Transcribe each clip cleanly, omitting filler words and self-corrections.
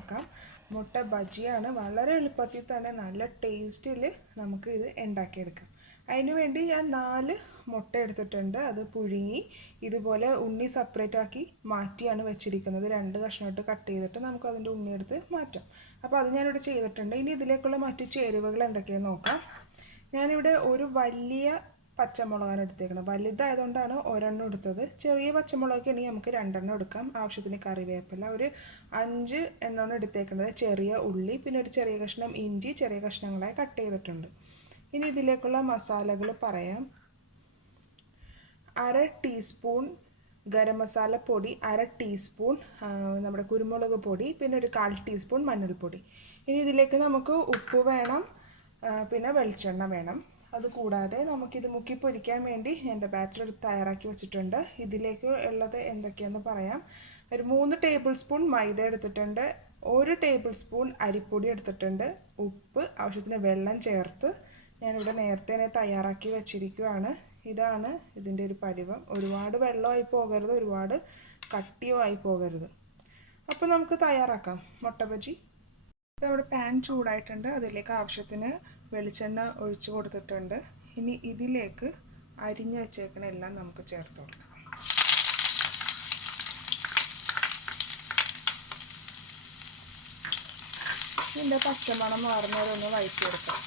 നോക്കാം. മുട്ട ബജിയാണ്. വളരെ എളുപ്പത്തിൽ തന്നെ നല്ല ടേസ്റ്റിൽ നമുക്ക് ഇത് ഉണ്ടാക്കിയെടുക്കാം. അതിന് വേണ്ടി ഞാൻ 4 മുട്ട എടുത്തിട്ടുണ്ട്. അത് പുഴുങ്ങി ഇതുപോലെ ഉണ്ണി സെപ്പറേറ്റ് ആക്കി മാറ്റിയാണ് വെച്ചിരിക്കുന്നത്. 2 കഷ്ണമായിട്ട് കട്ട് ചെയ്തിട്ട് നമുക്ക് അതിൻ്റെ ഉണ്ണി എടുത്ത് മാറ്റാം. അപ്പോൾ അത് ഞാനിവിടെ ചെയ്തിട്ടുണ്ട്. ഇനി ഇതിലേക്കുള്ള മറ്റു ചേരുവകൾ എന്തൊക്കെയാണെന്ന് നോക്കാം. ഞാനിവിടെ ഒരു വലിയ പച്ചമുളകാണ് എടുത്തേക്കുന്നത്. വലുതായതുകൊണ്ടാണ് ഒരെണ്ണം എടുത്തത്. ചെറിയ പച്ചമുളകൊക്കെയാണെങ്കിൽ നമുക്ക് 2 എണ്ണം എടുക്കാം. ആവശ്യത്തിന് കറിവേപ്പില ഒരു 5 എണ്ണമാണ് എടുത്തേക്കുന്നത്. ചെറിയ ഉള്ളി, പിന്നെ ഒരു ചെറിയ കഷ്ണം ഇഞ്ചി ചെറിയ കഷ്ണങ്ങളായി കട്ട് ചെയ്തിട്ടുണ്ട്. ഇനി ഇതിലേക്കുള്ള മസാലകൾ പറയാം. 1/2 ടീസ്പൂൺ ഗരം മസാല പൊടി, 1/2 ടീസ്പൂൺ നമ്മുടെ കുരുമുളക് പൊടി, പിന്നെ ഒരു 1/4 ടീസ്പൂൺ മഞ്ഞൾപ്പൊടി. ഇനി ഇതിലേക്ക് നമുക്ക് ഉപ്പ് വേണം, പിന്നെ വെളിച്ചെണ്ണ വേണം. അതുകൂടാതെ നമുക്കിത് മുക്കി പൊരിക്കാൻ വേണ്ടി എൻ്റെ ബാറ്റർ തയ്യാറാക്കി വെച്ചിട്ടുണ്ട്. ഇതിലേക്ക് ഉള്ളത് എന്തൊക്കെയാണെന്ന് പറയാം. ഒരു 3 ടേബിൾ സ്പൂൺ മൈദ എടുത്തിട്ടുണ്ട്, 1 ടേബിൾ സ്പൂൺ അരിപ്പൊടി എടുത്തിട്ടുണ്ട്, ഉപ്പ്, ആവശ്യത്തിന് വെള്ളം ചേർത്ത് ഞാനിവിടെ നേരത്തെ തന്നെ തയ്യാറാക്കി വെച്ചിരിക്കുകയാണ്. ഇതാണ് ഇതിൻ്റെ ഒരു പരുവം. ഒരുപാട് വെള്ളമായി പോകരുത്, ഒരുപാട് കട്ടിയോ ആയി പോകരുത്. അപ്പോൾ നമുക്ക് തയ്യാറാക്കാം മുട്ട ബജി. ഇവിടെ പാൻ ചൂടായിട്ടുണ്ട്. അതിലേക്ക് ആവശ്യത്തിന് വെളിച്ചെണ്ണ ഒഴിച്ച് കൊടുത്തിട്ടുണ്ട്. ഇനി ഇതിലേക്ക് അരിഞ്ഞ് വെച്ചേക്കണ എല്ലാം നമുക്ക് ചേർത്ത് കൊടുക്കാം. ഇതിൻ്റെ പച്ചമണം മാറുന്നവരൊന്ന് വഴറ്റിയെടുക്കാം.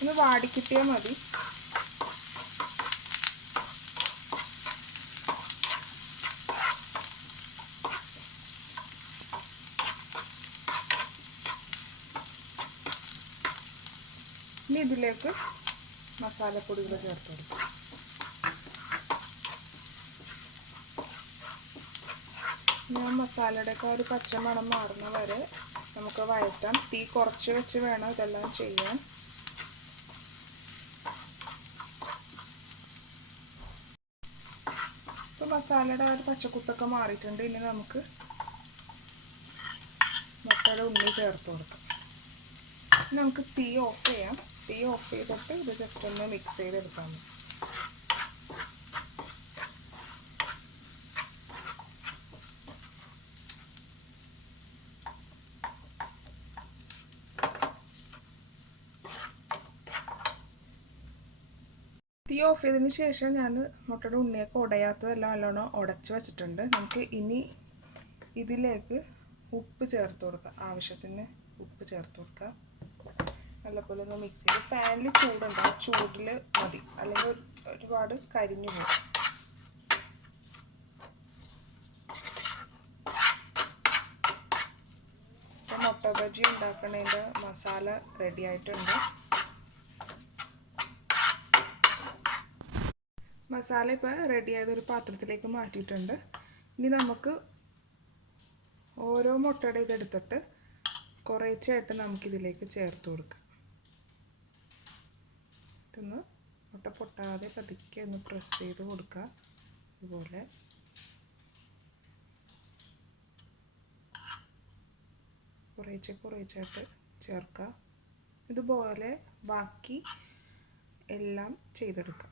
ഒന്ന് വാടിക്കിട്ടിയാൽ മതി. ഇനി ഇതിലേക്ക് മസാലപ്പൊടികൾ ചേർത്ത് കൊടുക്കും. ഞാൻ മസാലയുടെയൊക്കെ ഒരു പച്ചമണം മാറുന്ന വരെ നമുക്ക് വഴറ്റാം. തീ കുറച്ച് വെച്ച് വേണം ഇതെല്ലാം ചെയ്യാൻ. ഇപ്പോൾ മസാലയുടെ ഒരു പച്ചക്കുത്തൊക്കെ മാറിയിട്ടുണ്ട്. ഇനി നമുക്ക് മുട്ടയുടെ ഉള്ളി ചേർത്ത് കൊടുക്കാം. നമുക്ക് തീ ഓഫ് ചെയ്യാം. തീ ഓഫ് ചെയ്തിട്ട് ഇത് ജസ്റ്റ് ഒന്ന് മിക്സ് ചെയ്തെടുക്കാം. തീ ഓഫ് ചെയ്തതിന് ശേഷം ഞാൻ മുട്ടയുടെ ഉണ്ണിയൊക്കെ ഉടയാത്തതെല്ലാം നല്ലോണം ഉടച്ച് വെച്ചിട്ടുണ്ട്. നമുക്ക് ഇനി ഇതിലേക്ക് ഉപ്പ് ചേർത്ത് കൊടുക്കാം. ആവശ്യത്തിന് ഉപ്പ് ചേർത്ത് കൊടുക്കാം. നല്ലപോലെ ഒന്ന് മിക്സ് ചെയ്ത് പാനിൽ ചൂടുണ്ട്, ആ ചൂടിൽ മതി, അല്ലെങ്കിൽ ഒരുപാട് കരിഞ്ഞു പോകും. ഇപ്പോൾ മുട്ട ബജി ഉണ്ടാക്കുന്നതിൻ്റെ മസാല റെഡി ആയിട്ടുണ്ട്. മസാല ഇപ്പോൾ റെഡി ആയതൊരു പാത്രത്തിലേക്ക് മാറ്റിയിട്ടുണ്ട്. ഇനി നമുക്ക് ഓരോ മുട്ടയുടെ ഇതെടുത്തിട്ട് കുറേശ്ശായിട്ട് നമുക്കിതിലേക്ക് ചേർത്ത് കൊടുക്കാം. ഇതൊന്ന് മുട്ട പൊട്ടാതെ പതുക്കെ ഒന്ന് പ്രസ് ചെയ്ത് കൊടുക്കുക. ഇതുപോലെ കുറേശ്ശായിട്ട് ചേർക്കുക. ഇതുപോലെ ബാക്കി എല്ലാം ചെയ്തെടുക്കാം.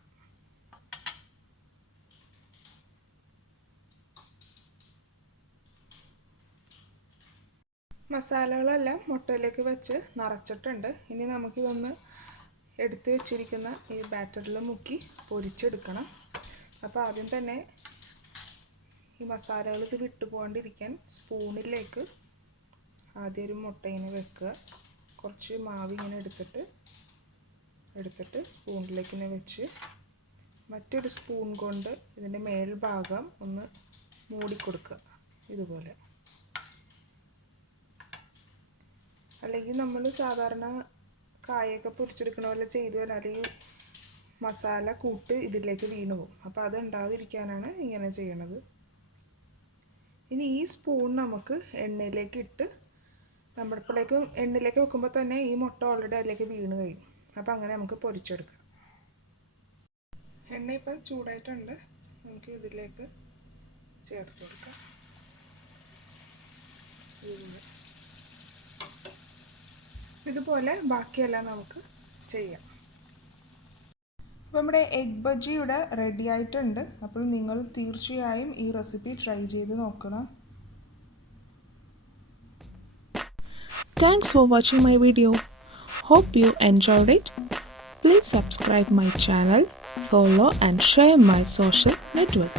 മസാലകളെല്ലാം മുട്ടയിലേക്ക് വെച്ച് നിറച്ചിട്ടുണ്ട്. ഇനി നമുക്കിതൊന്ന് എടുത്ത് വെച്ചിരിക്കുന്ന ഈ ബാറ്ററിൽ മുക്കി പൊരിച്ചെടുക്കണം. അപ്പോൾ ആദ്യം തന്നെ ഈ മസാലകൾ ഇത് വിട്ടു പോകാണ്ടിരിക്കാൻ സ്പൂണിലേക്ക് ആദ്യം ഒരു മുട്ട ഇങ്ങനെ വെക്കുക. കുറച്ച് മാവ് ഇങ്ങനെ എടുത്തിട്ട് സ്പൂണിലേക്ക് ഇങ്ങനെ വെച്ച് മറ്റൊരു സ്പൂൺ കൊണ്ട് ഇതിൻ്റെ മേൽഭാഗം ഒന്ന് മൂടിക്കൊടുക്കുക. ഇതുപോലെ. അല്ലെങ്കിൽ നമ്മൾ സാധാരണ കായൊക്കെ പൊരിച്ചെടുക്കണ പോലെ ചെയ്തു കഴിഞ്ഞാൽ ഈ മസാല കൂട്ട് ഇതിലേക്ക് വീണു പോകും. അപ്പോൾ അത് ഉണ്ടാകാതിരിക്കാനാണ് ഇങ്ങനെ ചെയ്യണത്. ഇനി ഈ സ്പൂൺ നമുക്ക് എണ്ണയിലേക്ക് ഇട്ട് നമ്മളിപ്പോഴേക്ക് എണ്ണയിലേക്ക് വെക്കുമ്പോൾ തന്നെ ഈ മുട്ട ഓൾറെഡി അതിലേക്ക് വീണ് കഴിയും. അപ്പോൾ അങ്ങനെ നമുക്ക് പൊരിച്ചെടുക്കാം. എണ്ണ ഇപ്പോൾ ചൂടായിട്ടുണ്ട്. നമുക്ക് ഇതിലേക്ക് ചേർത്ത് കൊടുക്കാം. ഇതുപോലെ ബാക്കിയെല്ലാം നമുക്ക് ചെയ്യാം. അപ്പോൾ നമ്മുടെ എഗ് ബജി ഇവിടെ റെഡി ആയിട്ടുണ്ട്. അപ്പോൾ നിങ്ങൾ തീർച്ചയായും ഈ റെസിപ്പി ട്രൈ ചെയ്ത് നോക്കണം. Thanks for watching my video. Hope you enjoyed it. Please subscribe my channel, follow and share my social network.